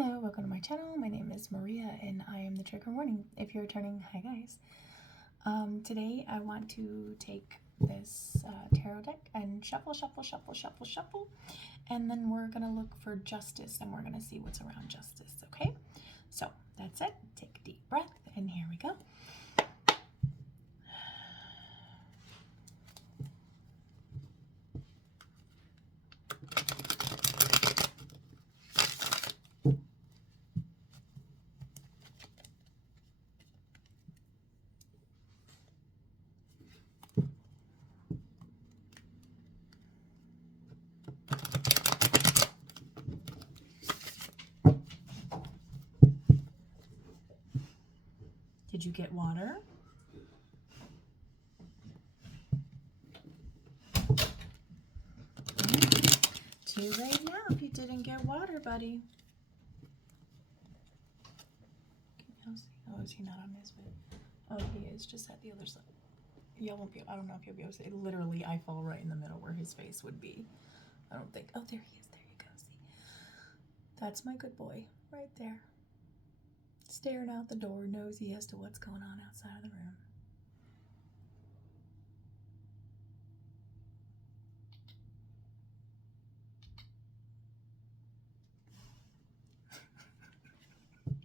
Hello, welcome to my channel. My name is Maria and I am the trigger warning. If you're returning, hi guys. Today I want to take this tarot deck and shuffle, and then we're gonna look for justice and we're gonna see what's around justice, okay? So that's it. Take a deep breath and here we go. Did you get water? Too late now if you didn't get water, buddy. Oh, is he not on his bed? Oh, he is, just at the other side. Y'all won't be, I don't know if you'll be able to see. Literally, I fall right in the middle where his face would be. I don't think, oh, there he is. There you go, see. That's my good boy, right there. Staring out the door, nosy as to what's going on outside of the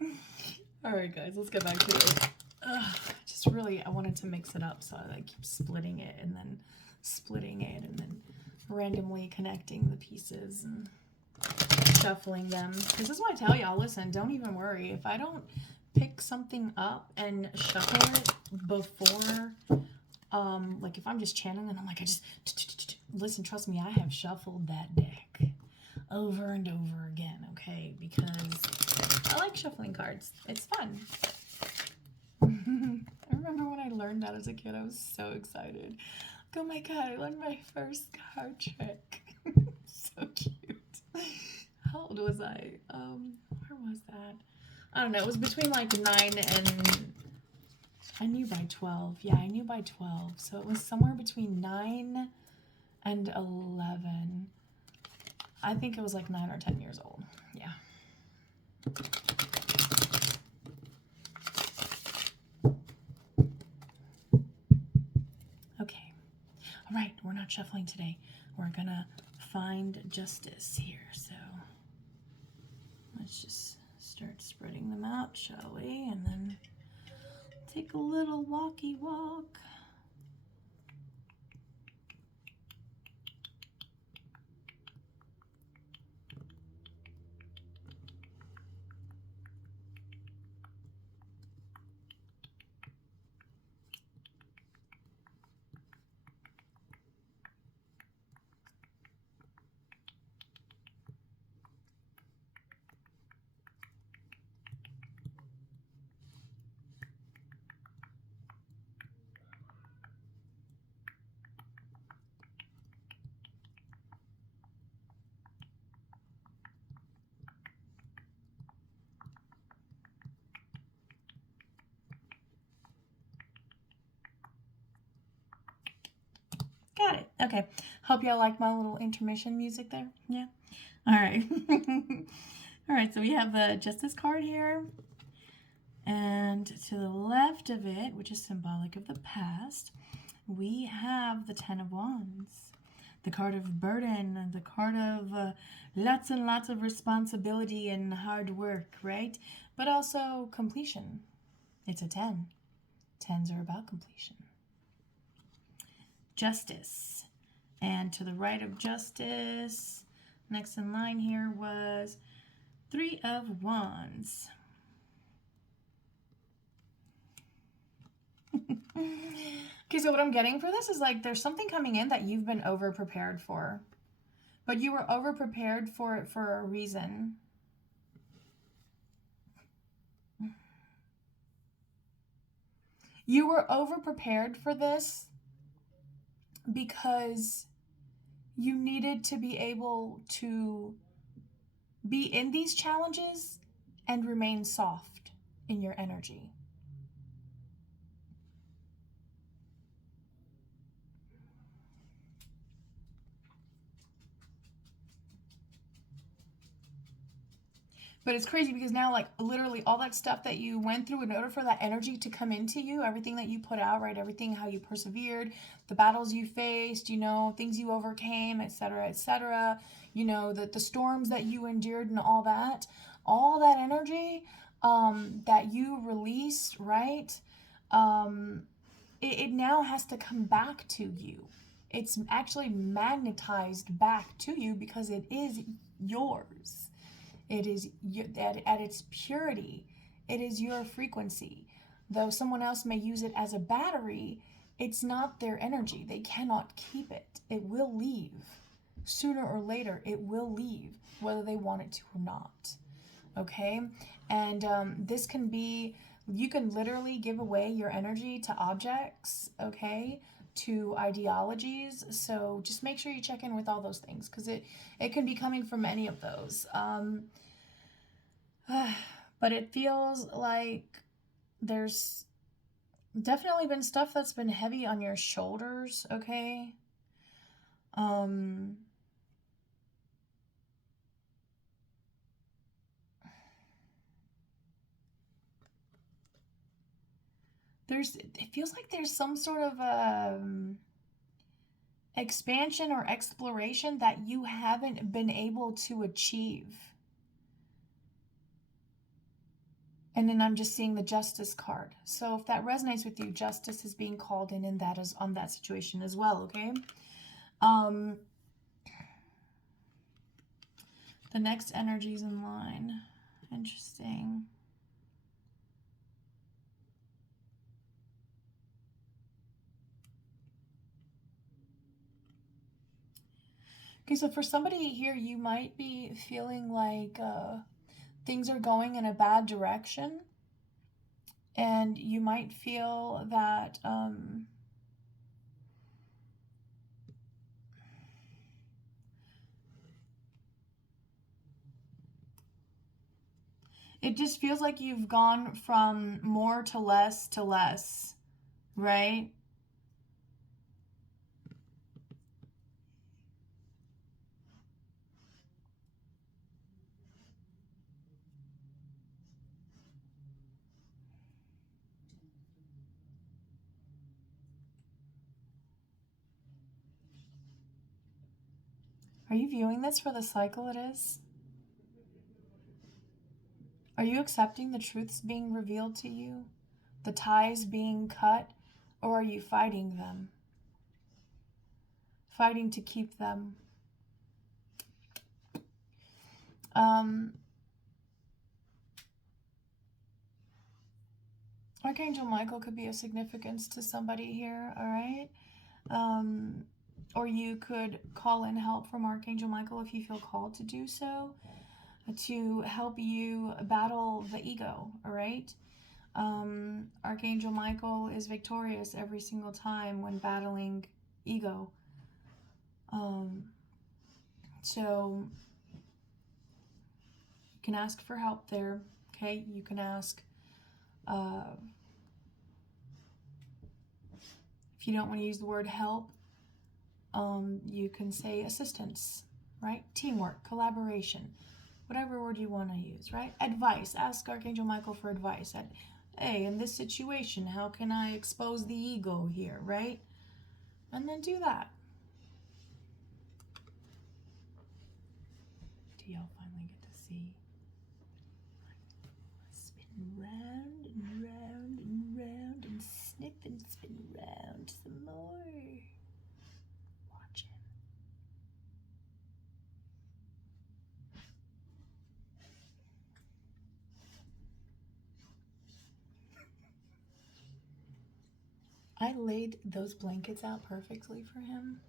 room. Alright guys, let's get back to it. Just really, I wanted to mix it up, so I keep splitting it and then randomly connecting the pieces and shuffling them. This is why I tell y'all, listen, don't even worry. If I don't pick something up and shuffle it before, like if I'm just channeling and I'm like, listen, trust me, I have shuffled that deck over and over again, okay? Because I like shuffling cards. It's fun. I remember when I learned that as a kid, I was so excited. Like, oh my god, I learned my first card trick. So cute. How old was I? Where was that? I don't know. It was between like 9 and... I knew by 12. Yeah, I knew by 12. So it was somewhere between 9 and 11. I think it was like 9 or 10 years old. Yeah. Okay. All right, we're not shuffling today. We're gonna find justice here. So let's just start spreading them out, shall we? And then take a little walkie walk. Got it. Okay. Hope y'all like my little intermission music there. Yeah. All right. All right. So we have the Justice card here. And to the left of it, which is symbolic of the past, we have the Ten of Wands. The card of burden, the card of lots and lots of responsibility and hard work, right? But also completion. It's a 10. 10s are about completion. Justice. And to the right of Justice, next in line here was Three of Wands. Okay, so what I'm getting for this is like there's something coming in that you've been over-prepared for. But you were over-prepared for it for a reason. You were over-prepared for this because you needed to be able to be in these challenges and remain soft in your energy. But it's crazy because now, like, literally all that stuff that you went through in order for that energy to come into you, everything that you put out, right? Everything, how you persevered, the battles you faced, you know, things you overcame, etc., you know, the storms that you endured and all that energy that you released, right? Um, it now has to come back to you. It's actually magnetized back to you because it is yours. It is at its purity. It is your frequency. Though someone else may use it as a battery, it's not their energy. They cannot keep it. It will leave. Sooner or later, it will leave, whether they want it to or not. Okay? And this can be, you can literally give away your energy to objects, okay? To ideologies. So just make sure you check in with all those things because it can be coming from any of those. But it feels like there's definitely been stuff that's been heavy on your shoulders, okay? Um it feels like there's some sort of expansion or exploration that you haven't been able to achieve. And then I'm just seeing the justice card. So if that resonates with you, justice is being called in, and that is on that situation as well, okay? The next energy's in line. Interesting. Okay, so for somebody here, you might be feeling like things are going in a bad direction. And you might feel that it just feels like you've gone from more to less, right? Are you viewing this for the cycle it is? Are you accepting the truths being revealed to you? The ties being cut? Or are you fighting them? Fighting to keep them? Archangel Michael could be of significance to somebody here, all right? Or you could call in help from Archangel Michael if you feel called to do so, to help you battle the ego, all right? Archangel Michael is victorious every single time when battling ego. So you can ask for help there, okay? You can ask, if you don't want to use the word help, you can say assistance, right? Teamwork, collaboration, whatever word you want to use, right? Advice. Ask Archangel Michael for advice. Hey, in this situation, how can I expose the ego here, right? And then do that. Do y'all finally get to see? Spin round and round and round and snip and spin round some more. Watch it. I laid those blankets out perfectly for him.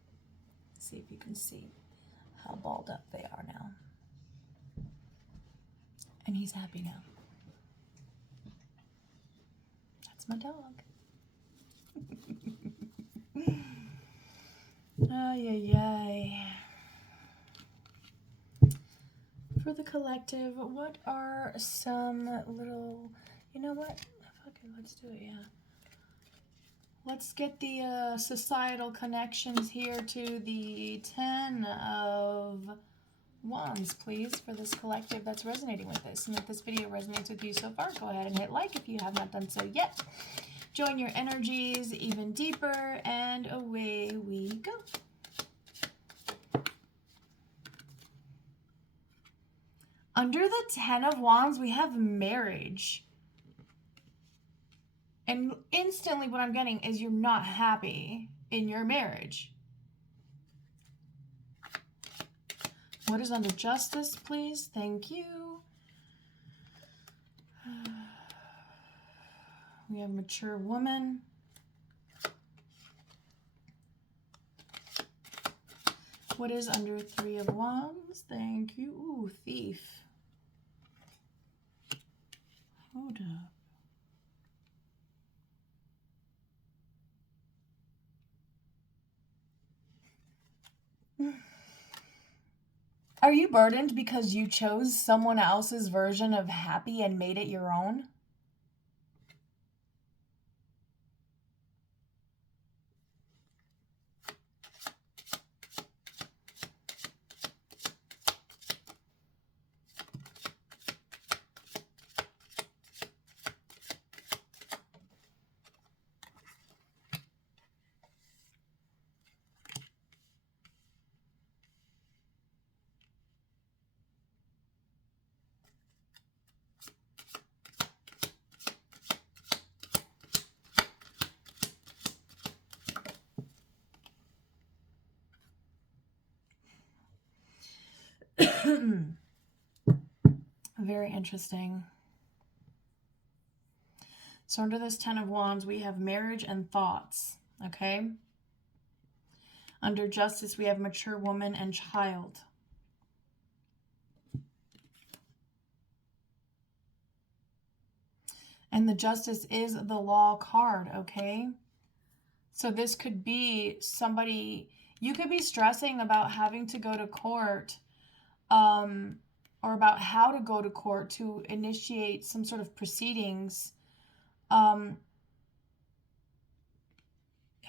See if you can see how balled up they are now. And he's happy now. That's my dog. Ay, ay, ay. For the collective, what are some little, you know what? Okay, let's do it, yeah. Let's get the societal connections here to the 10 of Wands, please, for this collective that's resonating with this. And if this video resonates with you so far, go ahead and hit like if you have not done so yet. Join your energies even deeper, and away we go. Under the 10 of Wands, we have marriage. And instantly what I'm getting is you're not happy in your marriage. What is under Justice, please? Thank you. We have mature woman. What is under Three of Wands? Thank you. Ooh, Thief. Hold up. Are you burdened because you chose someone else's version of happy and made it your own? Very interesting. So under this 10 of Wands, we have marriage and thoughts, okay? Under Justice, we have mature woman and child. And the Justice is the Law card, okay? So this could be somebody, you could be stressing about having to go to court, or about how to go to court to initiate some sort of proceedings. It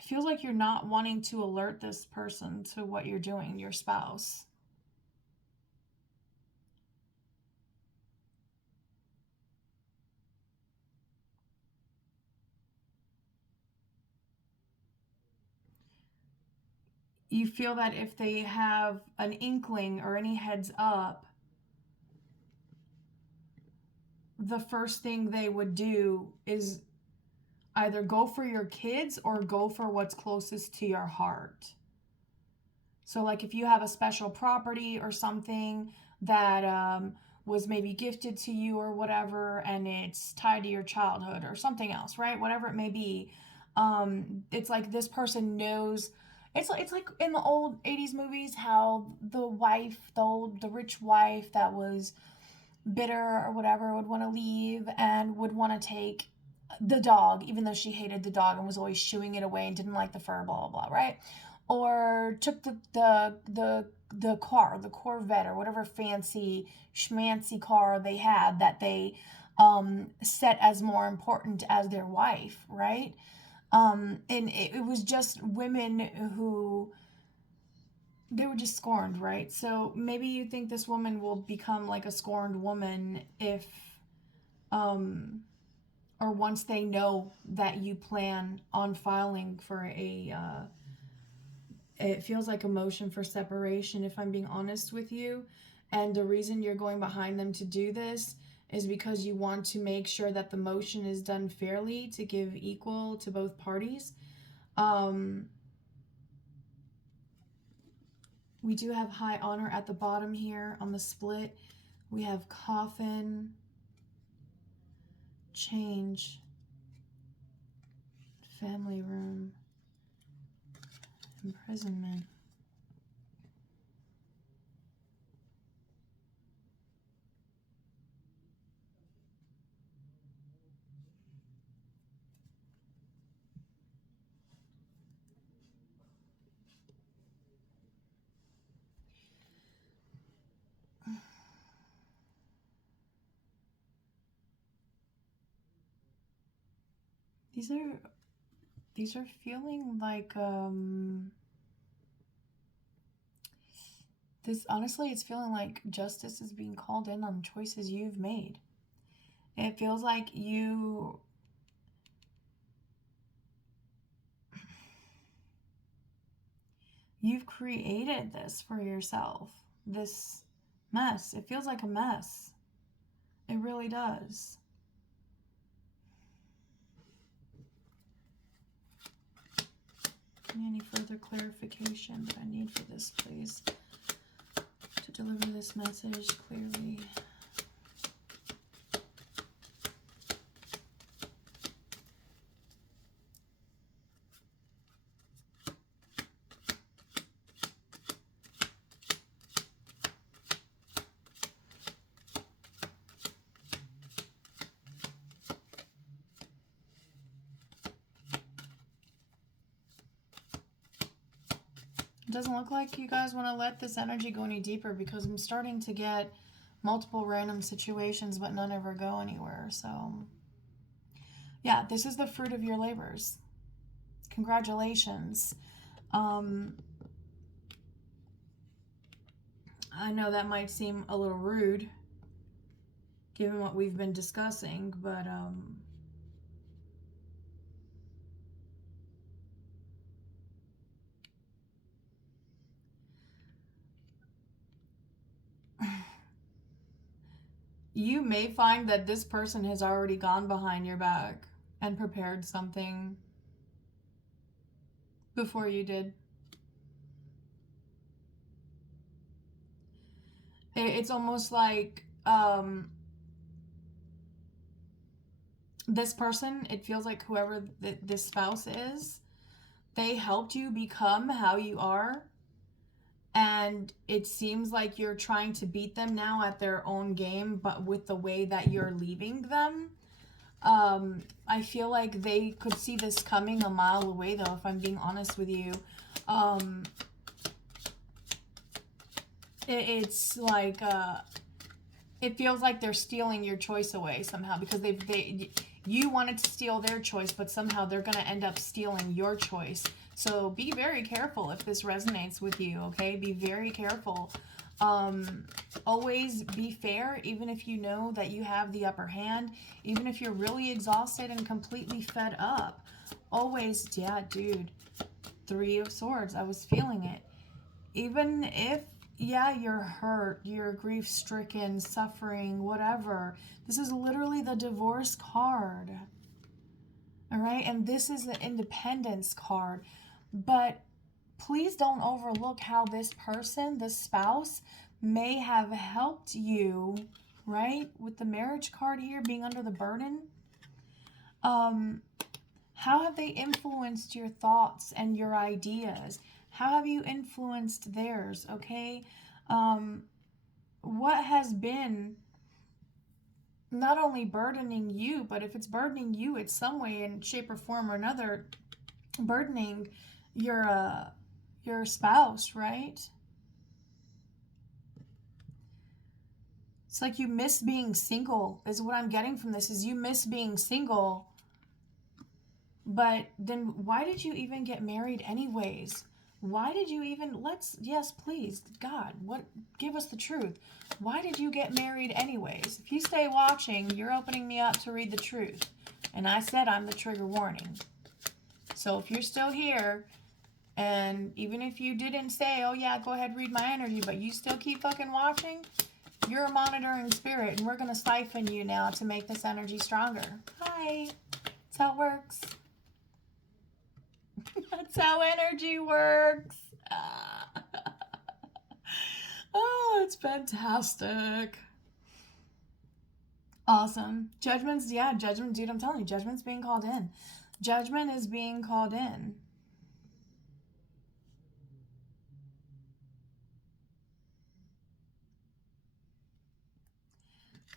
feels like you're not wanting to alert this person to what you're doing, your spouse. You feel that if they have an inkling or any heads up, the first thing they would do is either go for your kids or go for what's closest to your heart. So like if you have a special property or something that was maybe gifted to you or whatever, and it's tied to your childhood or something else, right? Whatever it may be. It's like this person knows. It's like in the old 80s movies how the wife, the rich wife that was bitter or whatever would want to leave and would want to take the dog, even though she hated the dog and was always shooing it away and didn't like the fur, blah, blah, blah, right? Or took the car, the Corvette or whatever fancy schmancy car they had that they set as more important as their wife, right? And it was just women who, they were just scorned, right? So maybe you think this woman will become like a scorned woman if, or once they know that you plan on filing for it feels like a motion for separation, if I'm being honest with you. And the reason you're going behind them to do this is because you want to make sure that the motion is done fairly to give equal to both parties. We do have high honor at the bottom here on the split. We have coffin, change, family room, imprisonment. These are feeling like This, honestly, it's feeling like justice is being called in on choices you've made. It feels like you've created this for yourself. This mess. It feels like a mess. It really does. Any further clarification that I need for this, please? To deliver this message clearly. It doesn't look like you guys want to let this energy go any deeper, because I'm starting to get multiple random situations, but none ever go anywhere. So, yeah, this is the fruit of your labors. Congratulations. I know that might seem a little rude given what we've been discussing, but you may find that this person has already gone behind your back and prepared something before you did. It's almost like this person, it feels like whoever this spouse is, they helped you become how you are. And it seems like you're trying to beat them now at their own game, but with the way that you're leaving them. I feel like they could see this coming a mile away, though, if I'm being honest with you. It's like, it feels like they're stealing your choice away somehow, because you wanted to steal their choice, but somehow they're going to end up stealing your choice. So be very careful if this resonates with you, okay? Be very careful. Always be fair, even if you know that you have the upper hand, even if you're really exhausted and completely fed up. Always, yeah, dude, 3 of Swords, I was feeling it. Even if, yeah, you're hurt, you're grief-stricken, suffering, whatever. This is literally the divorce card. All right? And this is the independence card. But please don't overlook how this person, this spouse, may have helped you, right? With the marriage card here being under the burden. How have they influenced your thoughts and your ideas? How have you influenced theirs, okay? What has been not only burdening you, but if it's burdening you, it's some way in shape or form or another burdening your spouse, right? It's like you miss being single, is what I'm getting from this, is you miss being single. But then why did you even get married anyways? Why did you even, yes, please, God, give us the truth. Why did you get married anyways? If you stay watching, you're opening me up to read the truth. And I said I'm the trigger warning. So if you're still here, and even if you didn't say, oh yeah, go ahead, read my energy, but you still keep fucking watching, you're a monitoring spirit, and we're going to siphon you now to make this energy stronger. Hi. That's how it works. That's how energy works. Oh, it's fantastic. Awesome. Judgment, dude, I'm telling you, judgment's being called in. Judgment is being called in.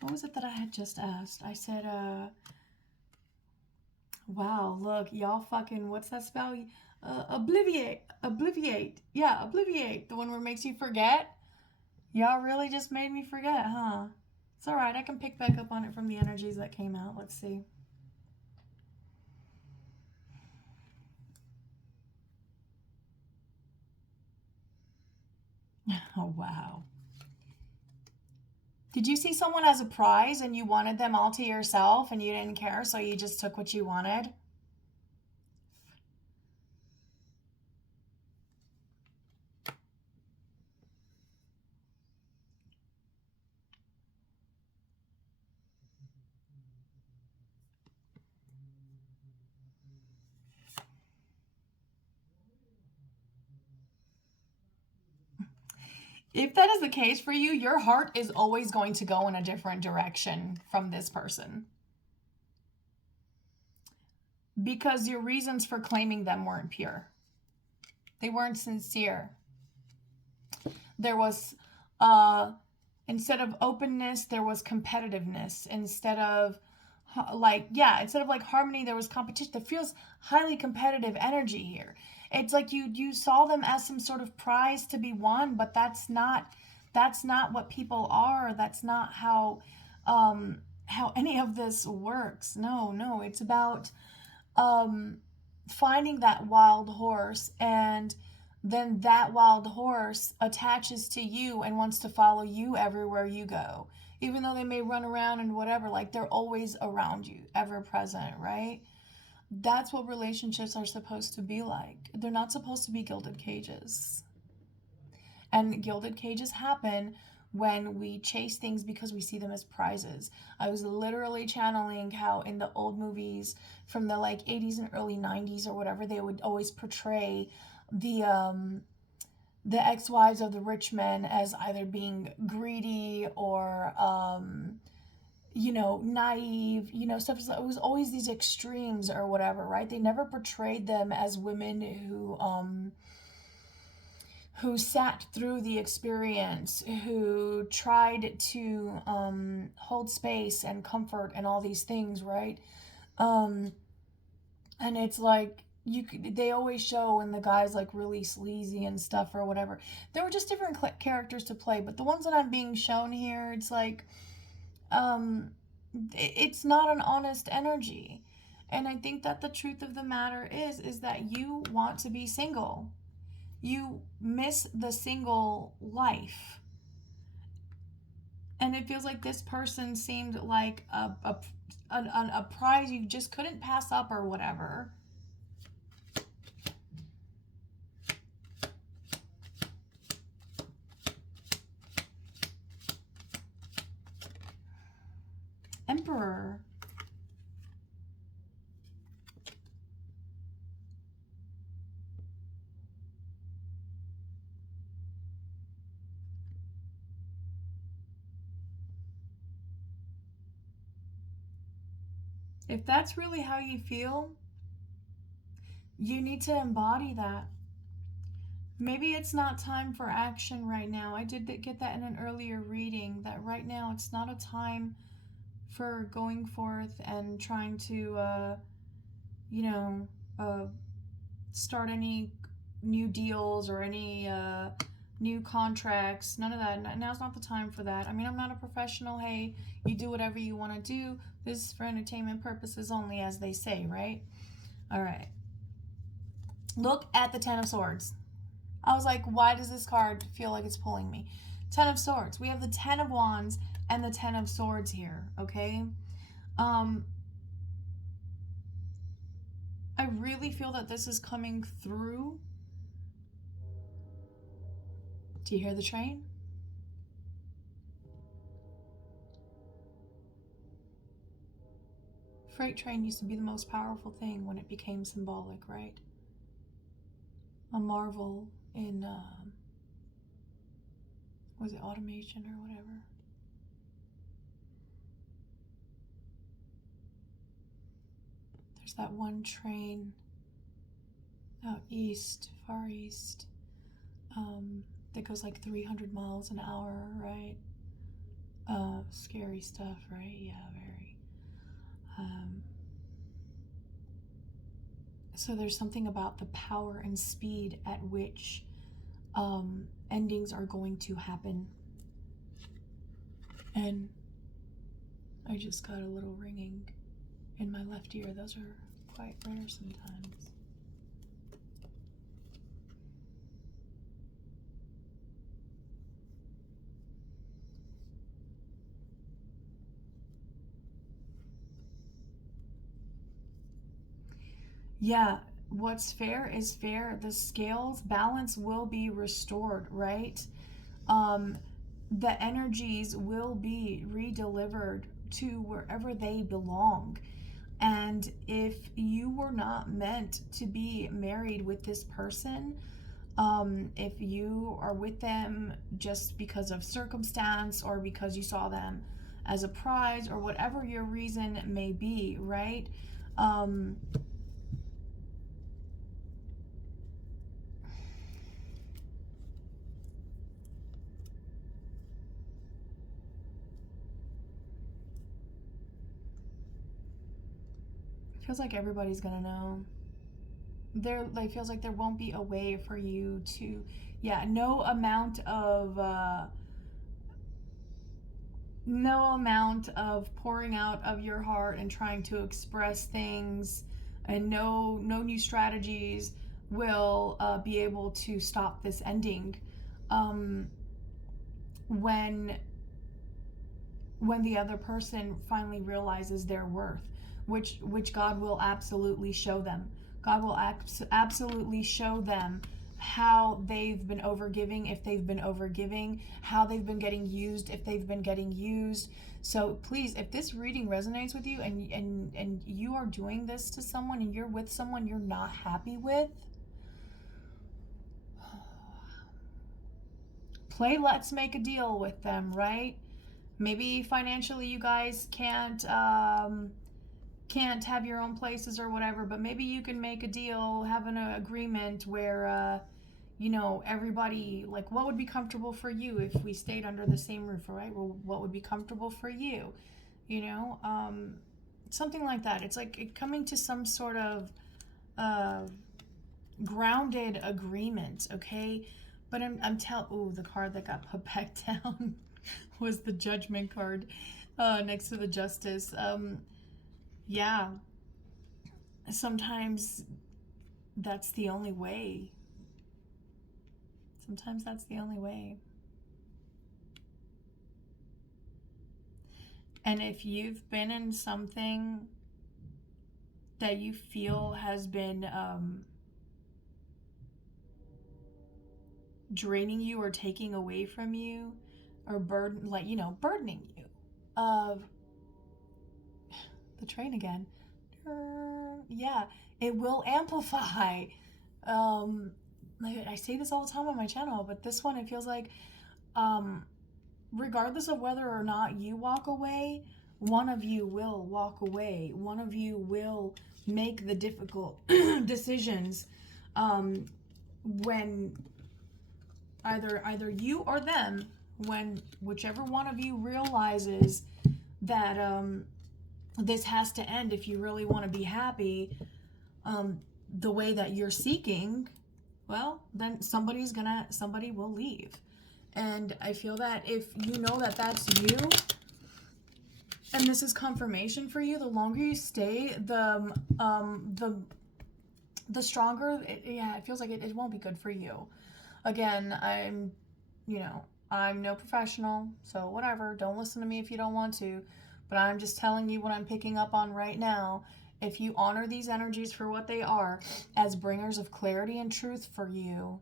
What was it that I had just asked? I said, wow, look, y'all fucking, what's that spell? Obliviate. Yeah, obliviate. The one where it makes you forget. Y'all really just made me forget, huh? It's alright, I can pick back up on it from the energies that came out. Let's see. Oh, wow. Did you see someone as a prize and you wanted them all to yourself and you didn't care, so you just took what you wanted? If that is the case for you, your heart is always going to go in a different direction from this person because your reasons for claiming them weren't pure. They weren't sincere. There was, instead of openness, there was competitiveness. Instead of like harmony, there was competition. There feels highly competitive energy here. It's like you saw them as some sort of prize to be won, but that's not what people are. That's not how any of this works. No, no, it's about um finding that wild horse, and then that wild horse attaches to you and wants to follow you everywhere you go. Even though they may run around and whatever, like they're always around you, ever present, right? That's what relationships are supposed to be like. They're not supposed to be gilded cages. And gilded cages happen when we chase things because we see them as prizes. I was literally channeling how in the old movies from the like 80s and early 90s or whatever, they would always portray the ex-wives of the rich men as either being greedy or naive, stuff. It was always these extremes or whatever, right? They never portrayed them as women who sat through the experience, who tried to hold space and comfort and all these things, right? Um, and it's like they always show when the guy's like really sleazy and stuff or whatever. There were just different characters to play, but the ones that I'm being shown here, it's like um, it's not an honest energy. And I think that the truth of the matter is that you want to be single. You miss the single life. And it feels like this person seemed like a prize you just couldn't pass up or whatever. Emperor. If that's really how you feel, you need to embody that. Maybe it's not time for action right now. I did get that in an earlier reading, that right now it's not a time for going forth and trying to, you know, uh, start any new deals or any new contracts. None of that. Now's not the time for that. I mean, I'm not a professional. Hey, you do whatever you want to do. This is for entertainment purposes only, as they say, right? All right. Look at the Ten of Swords. I was like, why does this card feel like it's pulling me? Ten of Swords. We have the Ten of Wands and the Ten of Swords here, okay? I really feel that this is coming through. Do you hear the train? Freight train used to be the most powerful thing when it became symbolic, right? A marvel in, was it automation or whatever? There's that one train out east, far east, that goes like 300 miles an hour, right? Scary stuff, right? Yeah, very. So there's something about the power and speed at which endings are going to happen. And I just got a little ringing in my left ear. Those are quite rare sometimes. Yeah, what's fair is fair. The scales balance will be restored, right? Um, the energies will be redelivered to wherever they belong. And if you were not meant to be married with this person, if you are with them just because of circumstance or because you saw them as a prize or whatever your reason may be, right? Um, feels like everybody's gonna know. There, like, feels like there won't be a way for you to, yeah, no amount of pouring out of your heart and trying to express things, and no new strategies will be able to stop this ending. Um, when the other person finally realizes their worth, which God will absolutely show them. God will absolutely show them how they've been overgiving, if they've been overgiving, how they've been getting used, if they've been getting used. So please, if this reading resonates with you, and you are doing this to someone and you're with someone you're not happy with, play let's make a deal with them, right? Maybe financially you guys can't have your own places or whatever, but maybe you can make a deal, have an agreement where everybody, like, what would be comfortable for you if we stayed under the same roof, right? Well, what would be comfortable for you, you know um something like that. It's like coming to some sort of uh grounded agreement, okay? But ooh, the card that got put back down was the Judgment card next to the Justice. Yeah, sometimes that's the only way. Sometimes that's the only way. And if you've been in something that you feel has been draining you or taking away from you, or burdening you, of the train again. Yeah, it will amplify. Like I say this all the time on my channel, but this one, it feels like, regardless of whether or not you walk away, one of you will walk away. One of you will make the difficult decisions, when either you or them, when whichever one of you realizes that this has to end if you really want to be happy, the way that you're seeking, well, then somebody will leave. And I feel that if you know that that's you, and this is confirmation for you, the longer you stay, the stronger it feels like it won't be good for you. Again, I'm no professional, so whatever, don't listen to me if you don't want to, but I'm just telling you what I'm picking up on right now. If you honor these energies for what they are, as bringers of clarity and truth for you,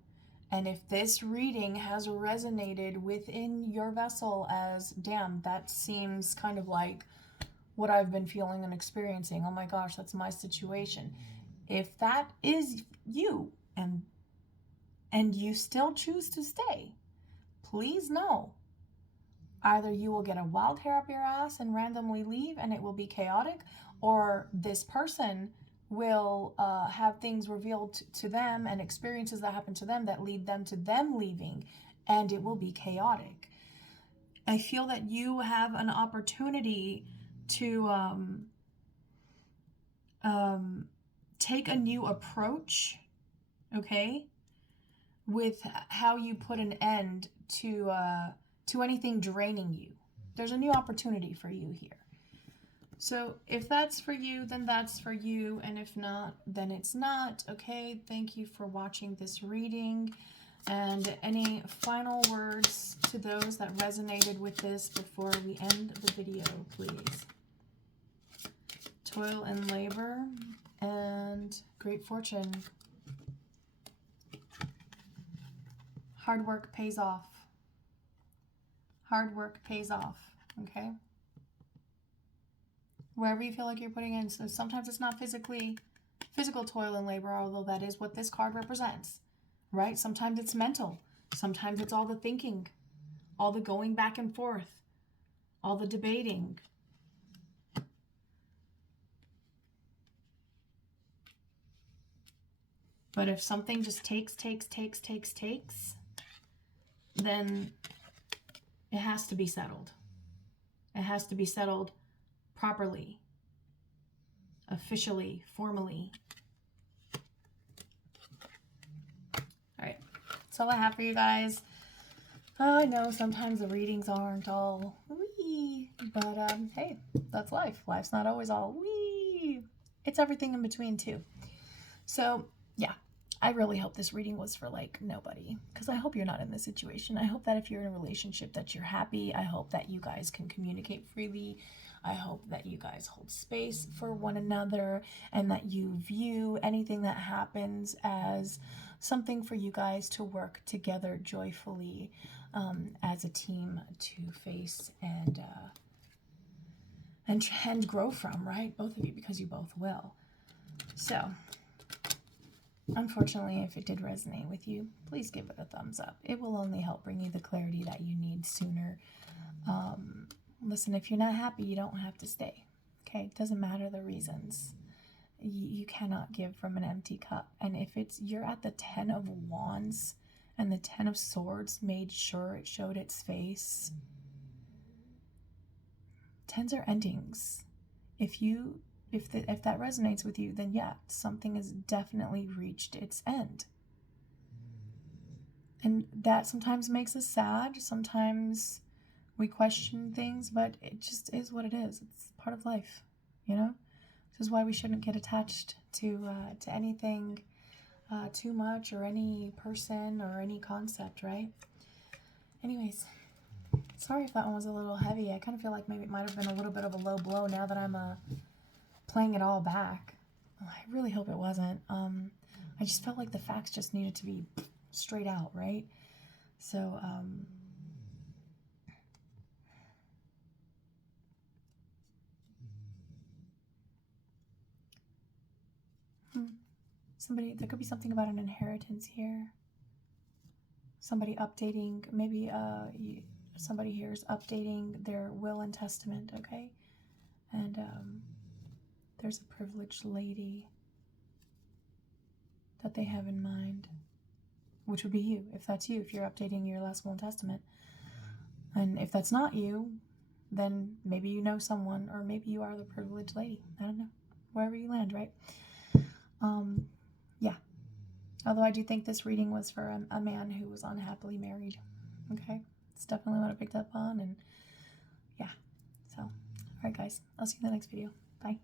and if this reading has resonated within your vessel as, damn, that seems kind of like what I've been feeling and experiencing, oh my gosh, that's my situation. If that is you, and you still choose to stay, please know, either you will get a wild hair up your ass and randomly leave and it will be chaotic, or this person will have things revealed to them and experiences that happen to them that lead them to them leaving, and it will be chaotic. I feel that you have an opportunity to take a new approach, okay, with how you put an end to anything draining you. There's a new opportunity for you here. So if that's for you, then that's for you, and if not, then it's not, okay? Thank you for watching this reading, and any final words to those that resonated with this before we end the video, please? Toil and labor and great fortune. Hard work pays off. Hard work pays off, okay? Wherever you feel like you're putting in. So sometimes it's not physical toil and labor, although that is what this card represents, right? Sometimes it's mental. Sometimes it's all the thinking, all the going back and forth, all the debating. But if something just takes, then it has to be settled. It has to be settled properly, officially, formally. All right, that's all I have for you guys. I know sometimes the readings aren't all wee, but hey, that's life. Life's not always all wee. It's everything in between too. So yeah, I really hope this reading was for like nobody, because I hope you're not in this situation. I hope that if you're in a relationship that you're happy. I hope that you guys can communicate freely. I hope that you guys hold space for one another and that you view anything that happens as something for you guys to work together joyfully as a team to face and grow from, right? Both of you, because you both will. So unfortunately, if it did resonate with you, please give it a thumbs up. It will only help bring you the clarity that you need sooner. Listen, if you're not happy, you don't have to stay. Okay? It doesn't matter the reasons. You cannot give from an empty cup. And if you're at the 10 of Wands and the 10 of Swords made sure it showed its face. 10s are endings. If that resonates with you, then yeah, something has definitely reached its end. And that sometimes makes us sad. Sometimes we question things, but it just is what it is. It's part of life, you know? This is why we shouldn't get attached to anything too much, or any person or any concept, right? Anyways, sorry if that one was a little heavy. I kind of feel like maybe it might have been a little bit of a low blow now that I'm playing it all back. I really hope it wasn't. I just felt like the facts just needed to be straight out, right? So, there could be something about an inheritance here. Somebody updating, maybe somebody here is updating their will and testament, okay? And there's a privileged lady that they have in mind, which would be you, if that's you, if you're updating your last will and testament. And if that's not you, then maybe you know someone, or maybe you are the privileged lady. I don't know. Wherever you land, right? Yeah. Although I do think this reading was for a man who was unhappily married. Okay? It's definitely what I picked up on, and yeah. So, alright guys, I'll see you in the next video. Bye.